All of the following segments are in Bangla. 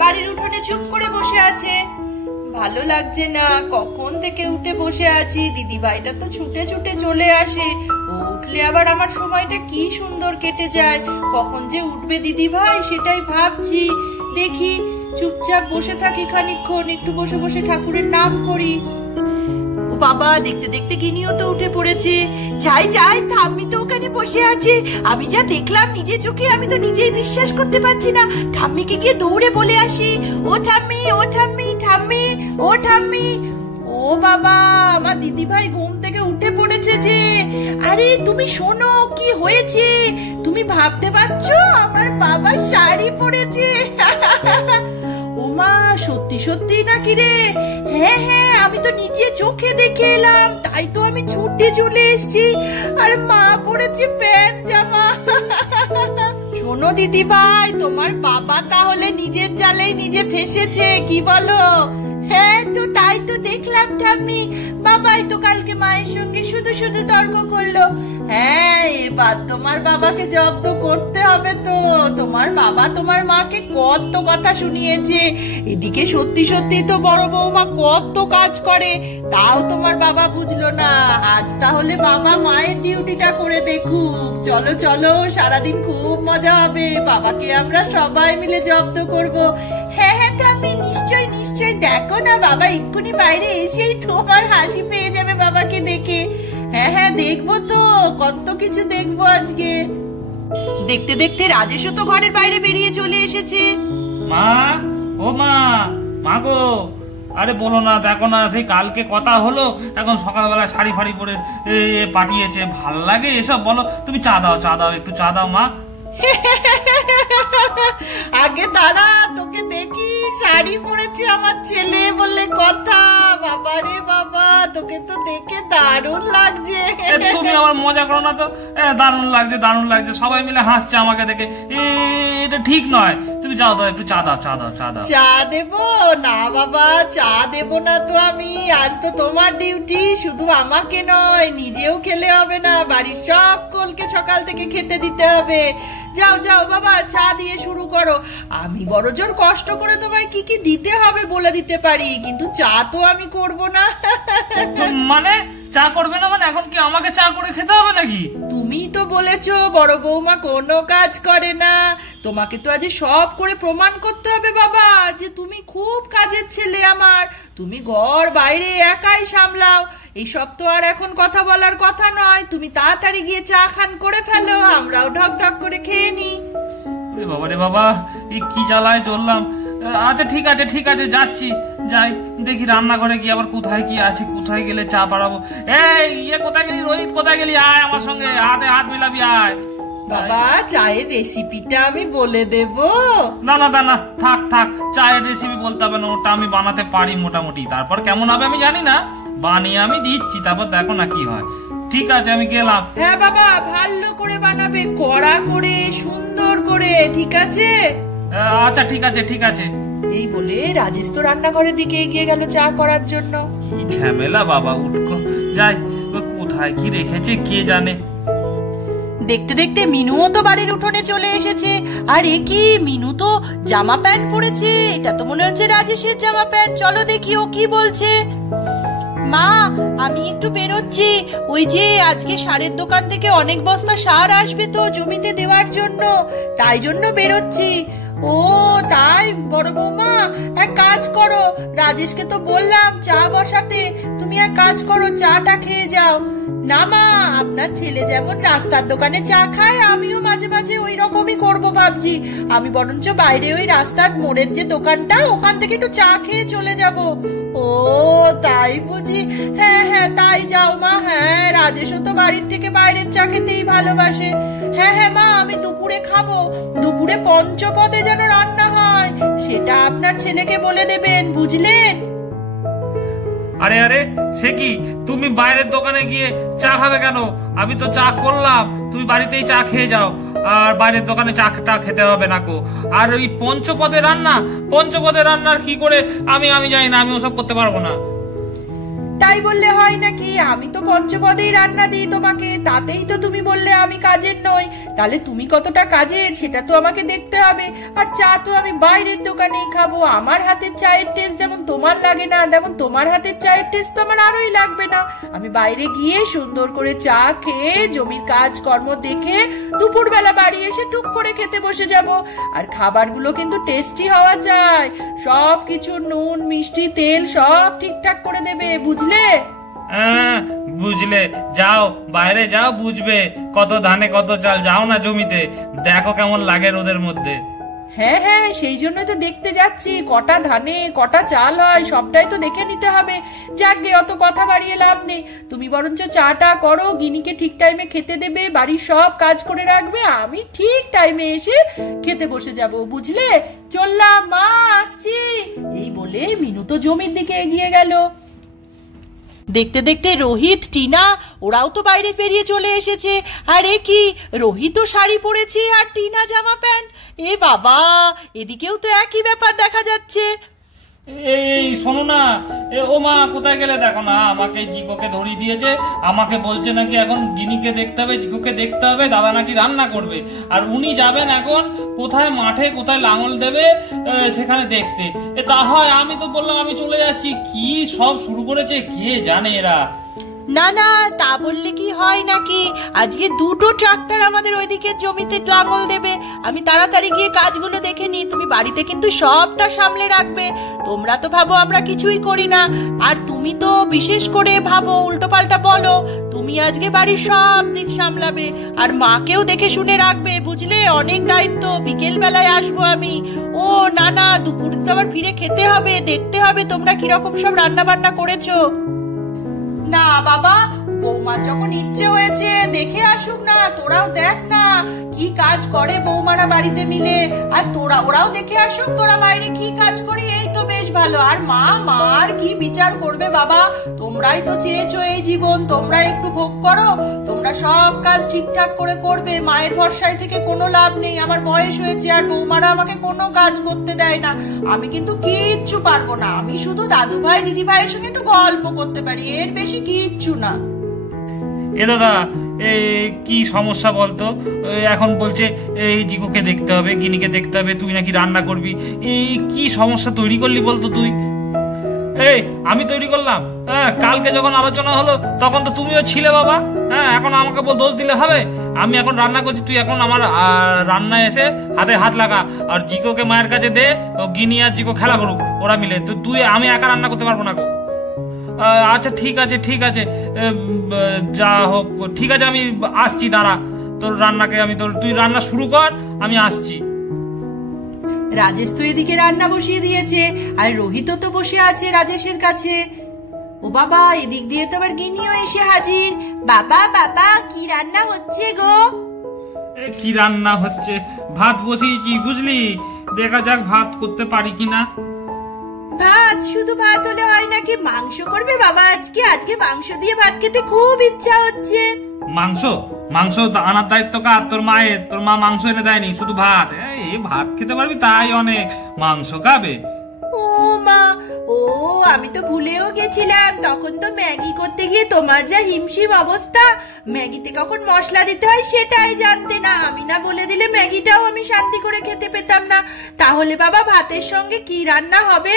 বাড়ির উঠোনে চুপ করে বসে আছে। ভালো লাগছে না, কখন থেকে উঠে বসে আছি। দিদি ভাইটা তো ছুটে ছুটে চলে আসে, ও উঠলে আবার আমার সময়টা কি সুন্দর কেটে যায়। কখন যে উঠবে দিদি ভাই সেটাই ভাবছি। দেখি চুপচাপ বসে থাকি খানিকক্ষণ, একটু বসে বসে ঠাকুরের নাম করি। ও বাবা, দেখতে দেখতে গিনিও তো উঠে পড়েছে। যাই যাই, ঠাম্মি তো ওখানে বসে আছে। আমি যা দেখলাম নিজে চোখে, আমি তো নিজেই বিশ্বাস করতে পারছি না। ঠাম্মিকে গিয়ে দৌড়ে বলে আসি, ও ঠাম্মি, ও ঠাম্মি, ঠাম্মি, ও ঠাম্মি। ও বাবা, আমার দিদি ভাই ঘুম থেকে উঠে পড়েছে যে। আরে তুমি শোনো, কি হয়েছে? তুমি ভাবতে পারছো আমার বাবা শাড়ি পরেছে। ওমা, সত্যি সত্যি নাকি রে? হ্যাঁ হ্যাঁ, আমি তো নিজে চোখে দেখে এলাম, তাই তো আমি ছুটে চলে এসেছি। আর মা পরেছে প্যান্ট জামা। শোনো দিদি ভাই, তোমার বাবা তাহলে নিজের জালেই নিজে ফেসেছে, কি বলো? হ্যাঁ তো, তাই তো দেখলাম ঠাম্মি। বাবাই তো কালকে মায়ের সঙ্গে শুধু শুধু তর্ক করলো। হ্যাঁ, এবার তোমার বাবাকে জব্দ করতে হবে তো। তোমার বাবা তোমার মাকে কত কথা শুনিয়েছে। এদিকে সত্যি সত্যি তো বড় বৌমা কত কাজ করে, তাও তোমার বাবা বুঝলো না। আজ তাহলে বাবা মায়ের ডিউটিটা করে দেখুক। চলো চলো, সারাদিন খুব মজা হবে। বাবাকে আমরা সবাই মিলে জব্দ করব। হ্যাঁ হ্যাঁ ঠাম্মি, নিশ্চয় নিশ্চয়। দেখো না, বাবা এক্ষুনি বাইরে এসেই তোমার হাসি পেয়ে যাবে বাবাকে দেখে। হ্যাঁ হ্যাঁ, দেখবো তো, কত কিছু দেখবো আজকে। দেখতে দেখতে রাজেশও তো ঘরের বাইরে বেরিয়ে চলে এসেছে। মা, ও মা, মা গো, আরে বলো না, দেখো না, সেই কালকে কথা হলো, এখন সকালবেলা শাড়ি ফাড়ি পরে পাঠিয়েছে। ভাল লাগে এসব? বলো, তুমি চা দাও, চা দাও, একটু চা দাও মা। আগে দাঁড়া, তোকে দেখি শাড়ি পরেছে আমার ছেলে বললে কথা। বাবা রে বাবা, তোকে তো দেখে দারুণ লাগছে। তুমি আমার মজা করো না তো। দারুণ লাগছে, দারুণ লাগছে, সবাই মিলে হাসছে আমাকে দেখে। এটা ঠিক নয়। তুমি যাও, দাও, একটু চা দাও, চা দাও, চা দাও। চা দেবো না বাবা, চা দেবো না তো আমি। আজ তো তোমার ডিউটি, শুধু আমাকে নয়, নিজেও খেলে হবে না, বাড়ির সকলকে সকাল থেকে খেতে দিতে হবে। যাও যাও বাবা, চা দিয়ে শুরু করো। আমি বড় জোর কষ্ট করে তোমায় কি কি দিতে হবে বলে দিতে পারি, কিন্তু চা তো আমি করব না। মানে চা করবে না? মানে এখন কি আমাকে চা করে খেতে হবে নাকি? তুমি তো বলেছো বড় বৌমা কোনো কাজ করে না। তোমাকে তো আজ সব করে প্রমাণ করতে হবে বাবা যে তুমি খুব কাজের ছেলে আমার। তুমি ঘর বাইরে একাই সামলাও। এইসব তো আর এখন কথা বলার কথা নয়। তুমি তাড়াতাড়ি গিয়ে চা খান করে ফেলো, আমরাও ঢক ঢক করে খেয়ে নি। বাবা রে বাবা, এই কি জ্বালায় চললাম। আচ্ছা ঠিক আছে, ঠিক আছে, যাচ্ছি। যাই দেখি রান্নাঘরে গিয়ে আবার কোথায় কি আছে, কোথায় গেলে চা পাড়াবো। এই কোথায় গেলি রোহিত, কোথায় গেলি? আয় আমার সঙ্গে, হাতে হাত মিলাবি, আয়। বাবা, চায়ের রেসিপিটা আমি বলে দেব? না না না, থাক থাক, চায়ের রেসিপি বলতে হবে না, ওটা আমি বানাতে পারি মোটামুটি। তারপর কেমন হবে আমি জানি না, বানিয়ে আমি দিচ্ছি, তারপর দেখো না কি হয়। ঠিক আছে, আমি গেলাম। হ্যাঁ বাবা, ভালো করে বানাবে, কড়া করে, সুন্দর করে, ঠিক আছে? আচ্ছা ঠিক আছে, ঠিক আছে। এই বলে রাজেশ তো রান্নাঘরের দিকে এগিয়ে গেল চা করার জন্য। কি ঝামেলা বাবা, উঠকো যাই, কোথায় কি রেখেছে কে জানে। দেখতে দেখতে মিনুও তো বাড়ির উঠোনে চলে এসেছে। আর এ কি, মিনু তো জামা প্যান্ট পরেছে। এটা তো মনে হচ্ছে রাজেশের জামা প্যান্ট। চলো দেখি ও কি বলছে। মা, আমি একটু বেরোচ্ছি। ওই যে আজকে সারের দোকান থেকে অনেক বস্তা সার আসবে তো জমিতে দেওয়ার জন্য, তাই জন্য বেরোচ্ছি। ও তাই? বড় বৌমা, এক কাজ করো, রাজেশকে তো বললাম চা বসাতে, তুমি এক কাজ করো, চাটা খেয়ে যাও। না মা, আপনার ছেলে যেমন রাস্তার দোকানে চা খায়, আমিও মাঝে মাঝে ওই রকমই করবো ভাবছি। আমি বরঞ্চ বাইরে ওই রাস্তার মোড়ের যে দোকানটা, ওখান থেকে একটু চা খেয়ে চলে যাব। ও তাই বুঝি? হ্যাঁ হ্যাঁ, তাই যাও মা। হ্যাঁ, রাজেশও তো বাড়ির থেকে বাইরের চা খেতেই ভালোবাসে। হ্যাঁ হ্যাঁ মা, আমি দুপুরে খাবো। দুপুরে পঞ্চপদে যেন রান্না হয়, সেটা আপনার ছেলেকে বলে দেবেন, বুঝলেন? আরে আরে, সে কি, তুমি বাইরের দোকানে গিয়ে চা খাবে কেন? আমি তো চা করলাম, তুমি বাড়িতেই চা খেয়ে যাও। আর বাইরের দোকানে চাটা খেতে হবে না কো। আর ওই পঞ্চপদে রান্না, পঞ্চপদে রান্নার কি করে আমি জানি না, আমি ওসব করতে পারবো না। তা তাই বললে হয় নাকি? আমি তো পঞ্চপদেই রান্না দিই তোমাকে, তাতেই তো তুমি বললে আমি কাজের নই। তাহলে তুমি কতটা কাজের সেটা তো আমাকে দেখতে হবে। আর চা তো আমি বাইরের দোকানেই খাবো। আমার হাতের চায়ের টেস্ট যেমন তোমার লাগে না, তেমন তোমার হাতের চায়ের টেস্ট তো আমার আরোই লাগবে না। আমি বাইরে গিয়ে সুন্দর করে চা খেয়ে জমির কাজকর্ম দেখে দুপুরবেলা বাড়ি এসে টুক করে খেতে বসে যাব। আর খাবারগুলো কিন্তু টেস্টি হওয়া চাই, সব কিছু নুন মিষ্টি তেল সব ঠিকঠাক করে দেবে, বুঝলে? বুঝলে, যাও বাইরে যাও, বুঝবে কত ধানে কত চাল। যাও না জমিতে, দেখো কেমন লাগে রোদের মধ্যে। হ্যাঁ হ্যাঁ, সেই জন্যই তো দেখতে যাচ্ছি কটা ধানে কটা চাল হয়, সবটাই তো দেখে নিতে হবে। যাকগে, অত কথা বাড়িয়ে লাভ নেই। তুমি বরঞ্চ চাটা করো, গিনিকে ঠিক টাইমে খেতে দেবে, বাড়ির সব কাজ করে রাখবে, আমি ঠিক টাইমে এসে খেতে বসে যাব, বুঝলে? চললাম মা, আসছি। এই বলে মিনু তো জমির দিকে এগিয়ে গেল। দেখতে দেখতে রোহিত টিনা ওরাও তো বাইরে পেরিয়ে চলে এসেছে। আর এ কি, রোহিতও শাড়ি পরেছে আর টিনা জামা প্যান্ট। এ বাবা, এদিকেও তো একই ব্যাপার দেখা যাচ্ছে। এই শোনো না, ও মা কোথায় গেলে? দেখো না, আমাকে জিকোকে ধরিয়ে দিয়েছে, আমাকে বলছে নাকি এখন গিনিকে দেখতে হবে, জিকোকে দেখতে হবে, দাদা নাকি রান্না করবে। আর উনি যাবেন এখন কোথায়, মাঠে কোথায় লাঙল দেবে সেখানে দেখতে। তা হয়, আমি তো বললাম আমি চলে যাচ্ছি। কি সব শুরু করেছে কে জানে এরা। না না, তা বললে কি হয় নাকি? আজকে দুটো ট্রাক্টর আমাদের ওইদিকে জমিতে লাঙল দেবে। আমি তাড়াতাড়ি গিয়ে কাজগুলো দেখে নিই, তুমি বাড়িতে কিন্তু সবটা সামলে রাখবে। তোমরা তো ভাবো আমরা কিছুই করি না, আর তুমি তো বিশেষ করে ভাবো উল্টো পাল্টা বলো। তুমি আজকে বাড়ির সব দিক সামলাবে, আর মাকেও দেখে শুনে রাখবে, বুঝলে? অনেক দায়িত্ব। বিকেল বেলায় আসবো আমি। ও না না, দুপুরে তো আবার ফিরে খেতে হবে, দেখতে হবে তোমরা কিরকম সব রান্না বান্না করেছো। না বাবা, বৌমার যখন ইচ্ছে হয়েছে দেখে আসুক না, তোরাও দেখ না কি কাজ করে বৌমারা বাড়িতে মিলে। আর ওরাও দেখে আসুক তোরা বাইরে কি কাজ করি, এই তো বেশ ভালো। আর মার কি বিচার করবে বাবা? তোমরাই তো চেয়েছো এই জীবন, তোমরা একটু ভোগ করো। তোমরা সব কাজ ঠিকঠাক করে করবে, মায়ের ভরসায় থেকে কোনো লাভ নেই। আমার বয়স হয়েছে আর বৌমারা আমাকে কোনো কাজ করতে দেয় না। আমি কিন্তু কিচ্ছু পারবো না। আমি শুধু দাদু ভাই দিদি ভাইয়ের সঙ্গে একটু গল্প করতে পারি, এর বেশি কিচ্ছু না। এ দাদা, কি সমস্যা বলতো? এখন বলছে এই জিকোকে দেখতে হবে, গিনিকে দেখতে হবে, তুই নাকি রান্না করবি। এই কি সমস্যা তৈরি করলি বলতো তুই? এই আমি তৈরি করলাম? হ্যাঁ, কালকে যখন আলোচনা হলো তখন তো তুমিও ছিলে বাবা। হ্যাঁ, এখন আমাকে দোষ দিলে হবে? আমি এখন রান্না করছি, তুই এখন আমার রান্নায় এসে হাতে হাত লাগা। আর জিকোকে মায়ের কাছে দে, ও গিনি আর জিকো খেলা করুক ওরা মিলে। তুই আমি একা রান্না করতে পারবো না গো। আচ্ছা ঠিক আছে ঠিক আছে, যা হোক ঠিক আছে, আমি আসছি, দাঁড়া। তোর রান্নাকে আমি তুই রান্না শুরু কর, আমি আসছি। রাজেশ তো এদিকে রান্না বসিয়ে দিয়েছে, আর রোহিত তো বসে আছে রাজেশের কাছে। ও বাবা, এদিক দিয়ে তো আবার গিনিও এসে হাজির। বাবা বাবা, কি রান্না হচ্ছে গো? কি রান্না হচ্ছে? ভাত বসিয়েছি, বুঝলি? দেখা যাক ভাত করতে পারি কিনা। ভাত? শুধু ভাত হলে হয় নাকি? মাংস করবে বাবা আজকে? আজকে মাংস দিয়ে ভাত খেতে খুব ইচ্ছা হচ্ছে। মাংস? মাংস আনার দায়িত্ব কার? তোর মায়ের। তোর মা মাংস এনে দেয়নি, শুধু ভাত। এই ভাত খেতে পারবি তাই অনেক, মাংস খাবে? ও মা, ও আমি তো ভুলেও গেছিলাম। তখন তো ম্যাগি করতে গিয়ে তোমার যা হিমশিম অবস্থা। ম্যাগিতে কখন মশলা দিতে হয় সেটাই জানতে না। আমি না বলে দিলে ম্যাগিটাও আমি শান্তি করে খেতে পেতাম না। তাহলে বাবা ভাতের সঙ্গে কি রান্না হবে?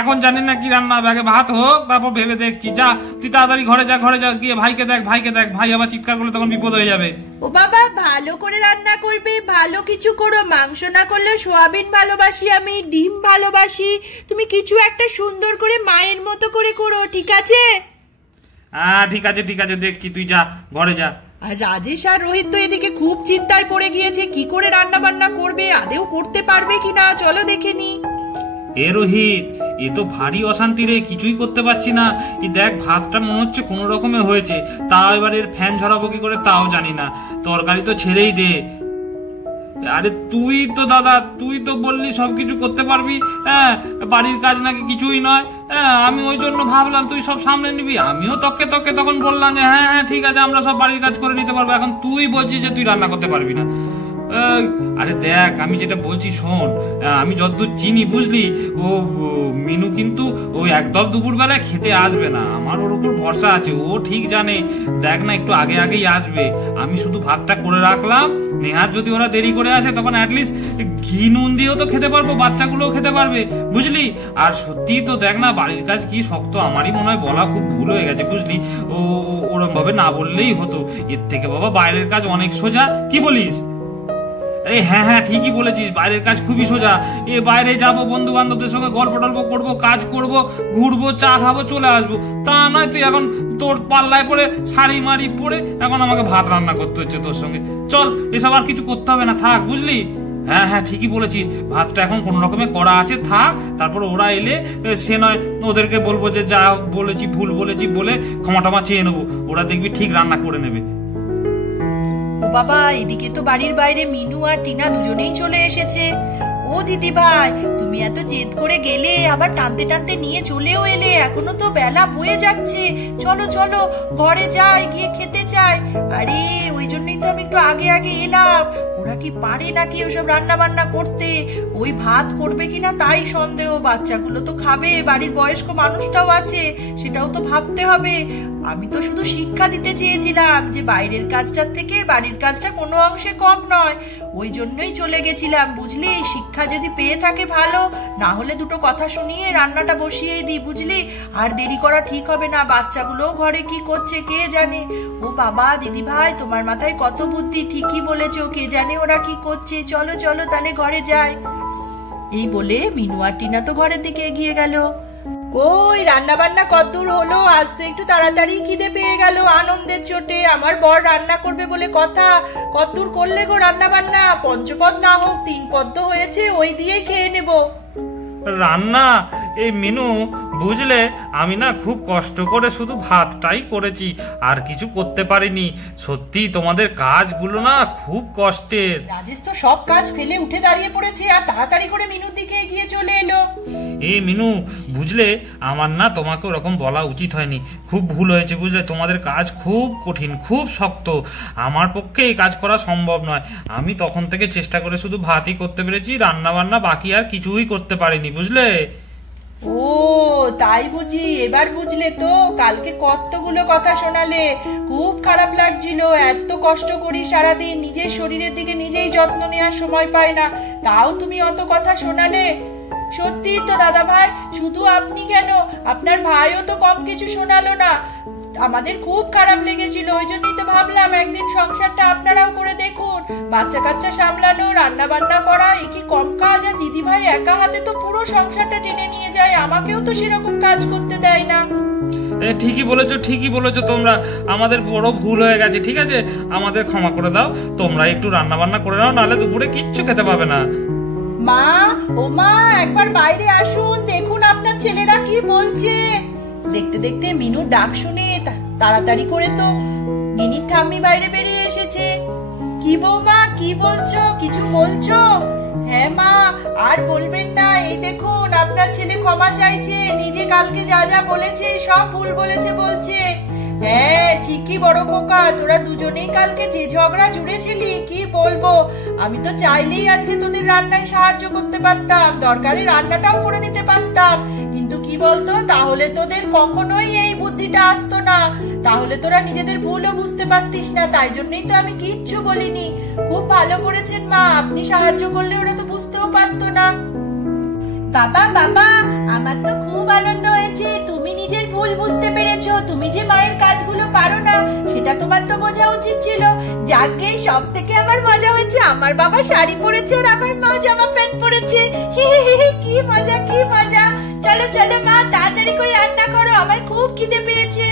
এখন জানি না কি রান্না হবে, আগে ভাত হোক তারপর ভেবে দেখছি। যা তুই তাড়াতাড়ি ঘরে যা, ঘরে যা, গিয়ে ভাইকে দেখ, ভাইকে দেখ। ভাই আবার চিৎকার করলে তখন বিপদ হয়ে যাবে। ও বাবা, ভালো করে রান্না করবে, ভালো কিছু করো। মাংস না করলে সোয়াবিন ভালোবাসি আমি, ডিম ভালোবাসি। তুমি কিছু একটা সুন্দর করে মায়ের মতো করে করো, ঠিক আছে? ঠিক আছে ঠিক আছে, দেখছি, তুই যা ঘরে যা। আর রাজেশ আর রোহিত তো এদিকে খুব চিন্তায় পড়ে গিয়েছে, কি করে রান্না বান্না করবে, আদেও করতে পারবে কিনা। চলো দেখে নি। এ রোহিত, এ তো ভারী অশান্তি রে, কিছুই করতে পারছি না। এই দেখ, ভাতটা মনে হচ্ছে কোনো রকমে হয়েছে, তাও এবার এর ফ্যান ঝরাবো কি করে তাও জানি না। তরকারি তো ছেড়েই দে। আরে তুই তো দাদা, তুই তো বললি সবকিছু করতে পারবি। হ্যাঁ, বাড়ির কাজ নাকি কিছুই নয়। হ্যাঁ, আমি ওই জন্য ভাবলাম তুই সব সামলে নিবি। আমিও তককে তখন বললাম যে হ্যাঁ হ্যাঁ ঠিক আছে, আমরা সব বাড়ির কাজ করে নিতে পারবো। এখন তুই বলছিস যে তুই রান্না করতে পারবি না। আরে দেখ, আমি যেটা বলছি শোন, আমি যতদূর চিনি বুঝলি, ও মিনু কিন্তু ওই একদম দুপুর বেলায় খেতে আসবে না। আমার ওর উপর ভরসা আছে, ও ঠিক জানে। দেখ না, একটু আগে আগেই আসবে। আমি শুধু ভাতটা করে রাখলাম, নেহাত যদি ওরা দেরি করে আসে তখন অ্যাটলিস্ট ঘি নুন দিয়েও তো খেতে পারবো, বাচ্চাগুলোও খেতে পারবে, বুঝলি। আর সত্যি তো দেখ না, বাড়ির কাজ কি শক্ত, আমারই মনে হয় বলা খুব ভুল হয়ে গেছে, বুঝলি। ওরম ভাবে না বললেই হতো। এর থেকে বাবা বাইরের কাজ অনেক সোজা, কি বলিস? আরে হ্যাঁ হ্যাঁ, ঠিকই বলেছিস, বাইরের কাজ খুবই সোজা। বাইরে যাবো, বন্ধু বান্ধবদের সঙ্গে গল্প টল্প করবো, কাজ করবো, ঘুরবো, চা খাবো, চলে আসবো। তা নয় তুই এখন তোর পাল্লায় পড়ে শাড়ি মারি পরে এখন আমাকে ভাত রান্না করতে হচ্ছে তোর সঙ্গে। চল, এসব আর কিছু করতে হবে না, থাক, বুঝলি। হ্যাঁ হ্যাঁ, ঠিকই বলেছিস, ভাতটা এখন কোনো রকমে করা আছে, থাক। তারপর ওরা এলে সে নয় ওদেরকে বলবো যে যা বলেছি ভুল বলেছি বলে ক্ষমা টমা চেয়ে নেবো, ওরা দেখবি ঠিক রান্না করে নেবে। ও বাবা, এদিকে তো বাড়ির বাইরে মিনু আর টিনা দুজনেই চলে এসেছে। ও দিদি ভাই, তুমি এত জেদ করে গেলে, আবার টানতে টানতে নিয়ে চলেও এলে, এখনো তো বেলা বয়ে যাচ্ছে। চলো চলো, ঘরে যাই, গিয়ে খেতে চাই। আরে ওই জন্যই তো আমি একটু আগে আগে এলাম। ওরা কি পারে নাকি ওসব রান্না বান্না করতে? ওই ভাত করবে কিনা তাই সন্দেহ। বাচ্চাগুলো তো খাবে, বাড়ির বয়স্ক মানুষটাও আছে, সেটাও তো ভাবতে হবে। আমি তো শুধু শিক্ষা দিতে চেয়েছিলাম যে বাইরের কাজটার থেকে বাড়ির কাজটা কোনো অংশে কম নয়। ওই জন্যই চলে গেছিলাম, বুঝলি। শিক্ষা যদি পেয়ে থাকে ভালো, না হলে দুটো কথা শুনিয়ে রান্নাটা বসিয়ে দিই, বুঝলি। আর দেরি করা ঠিক হবে না, বাচ্চাগুলোও ঘরে কি করছে কে জানে। ও বাবা, দিদি ভাই, তোমার মাথায় কত বুদ্ধি, ঠিকই বলেছো, কে জানে ওরা কি করছে। চলো চলো, তাহলে ঘরে যাই। এই বলে মিনু আর টিনা তো ঘরের দিকে এগিয়ে গেল। ওই রান্না বান্না কতদূর হলো? আজ তো একটু তাড়াতাড়ি খিদে পেয়ে গেল আনন্দের চোটে। আমার বর রান্না করবে বলে কথা। কতদূর করলে গো রান্না বান্না? পঞ্চপদ না হোক 3 পদ তো হয়েছে, ওই দিয়েই খেয়ে নেব। রান্না এই মিনু, বুঝলে, আমি না খুব কষ্ট করে শুধু ভাতটাই করেছি, আর কিছু করতে পারিনি। সত্যি তোমাদের কাজগুলো না খুব কষ্টের। রাজেশ তো সব কাজ ফেলে উঠে দাঁড়িয়ে পড়েছে আর তাড়াতাড়ি করে মিনুর দিকে এগিয়ে চলে এলো। এই মিনু, বুঝলে, আমার না তোমাকে ওরকম বলা উচিত হয়নি, খুব ভুল হয়েছে, বুঝলে। তোমাদের কাজ খুব কঠিন, খুব শক্ত, আমার পক্ষে এই কাজ করা সম্ভব নয়। আমি তখন থেকে চেষ্টা করে শুধু ভাতই করতে পেরেছি, রান্না বান্না বাকি আর কিছুই করতে পারিনি, বুঝলে। ও তাই বুঝি, এবার বুঝলে তো? কালকে কতগুলো কথা শোনালে, খুব খারাপ লাগছিল। এত কষ্ট করি সারাদিন, নিজের শরীরের দিকে নিজেই যত্ন নেওয়ার সময় পাই না, তাও তুমি অত কথা শোনালে। সত্যি তো দাদা ভাই, শুধু আপনি কেন, আপনার ভাইও তো কম কিছু শোনালো না। আমাদের খুব খারাপ লেগেছিল, ওই জন্যই তো ভাবলাম একদিন সংসারটা আপনারাও করে দেখুন। বাচ্চা কাচ্চা সামলানো, রান্না বান্না করা, এ কি কম কাজ? আর দিদি ভাই একা হাতে তো পুরো সংসারটা টেনে নিয়ে যায়, আমাকেও তো সেরকম কাজ করতে দেয় না। ঠিকই বলেছো, ঠিকই বলেছো তোমরা, আমাদের বড় ভুল হয়ে গেছে। ঠিক আছে, আমাদের ক্ষমা করে দাও। তোমরা একটু রান্না বান্না করে নাও, নাহলে দুপুরে কিচ্ছু খেতে পাবে না। মা, ও মা, একবার বাইরে আসুন, দেখুন আপনার ছেলেরা কি বলছে। দেখতে দেখতে মিনুর ডাক শুনে তাড়াতাড়ি করে তো মিনির ঠাম্মি বাইরে বেরিয়ে এসেছে। কি বৌমা, কি বলছো? কিছু বলছো? হ্যাঁ মা, আর বলবেন না, এই দেখুন আপনার ছেলে ক্ষমা চাইছে, নিজে কালকে যা যা বলেছে সব ভুল বলেছে বলছে। হ্যাঁ ঠিকই বড় খোকা, তোরা দুজনেই কালকে যে ঝগড়া জুড়েছিলি, কি বলবো। আমি তো চাইলেই আজকে তোদের রান্নায় সাহায্য করতে পারতাম, দরকারে রান্নাটাও করে দিতে পারতাম, কিন্তু কি বলতো, তাহলে তোদের কখনোই এই বুদ্ধিটা আসতো না, তাহলে তোরা নিজেদের ভুলও বুঝতে পারতিস না। তাই জন্যই তো আমি কিচ্ছু বলিনি। খুব ভালো করেছেন মা, আপনি সাহায্য করলে ওরা তো বুঝতেও পারতো না। বাবা বাবা, আমার তো খুব আনন্দ হয়েছে, তুমি নিজের ভুল বুঝতে পেরেছো। তুমি যে মায়ের কাজগুলো পারো না, সেটা তোমার তো বোঝা উচিত ছিল। যাকে সব থেকে আমার মজা হয়েছে, আমার বাবা শাড়ি পরেছে আর আমার মা জামা প্যান্ট পরেছে। কি মজা, কি মজা। চলো চলো মা, তাড়াতাড়ি করে রান্না করো, আমার খুব খিদে পেয়েছে।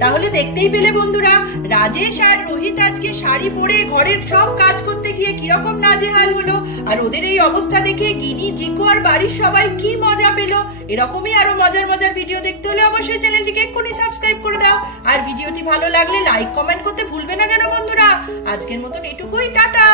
তাহলে দেখতেই পেলে বন্ধুরা, রাজেশ আর রোহিত আজকে শাড়ি পরে ঘরের সব কাজ করতে গিয়ে কিরকম নাজেহাল হলো, আর ওদের এই অবস্থা দেখে গিনি, জিকু আর বাড়ির সবাই কি মজা পেল। এরকমই আরো মজার মজার ভিডিও দেখতে হলে অবশ্যই চ্যানেলটিকে এক্ষুনি সাবস্ক্রাইব করে দাও, আর ভিডিওটি ভালো লাগলে লাইক কমেন্ট করতে ভুলবে না যেন বন্ধুরা। আজকের মতন এটুকুই, টাটা।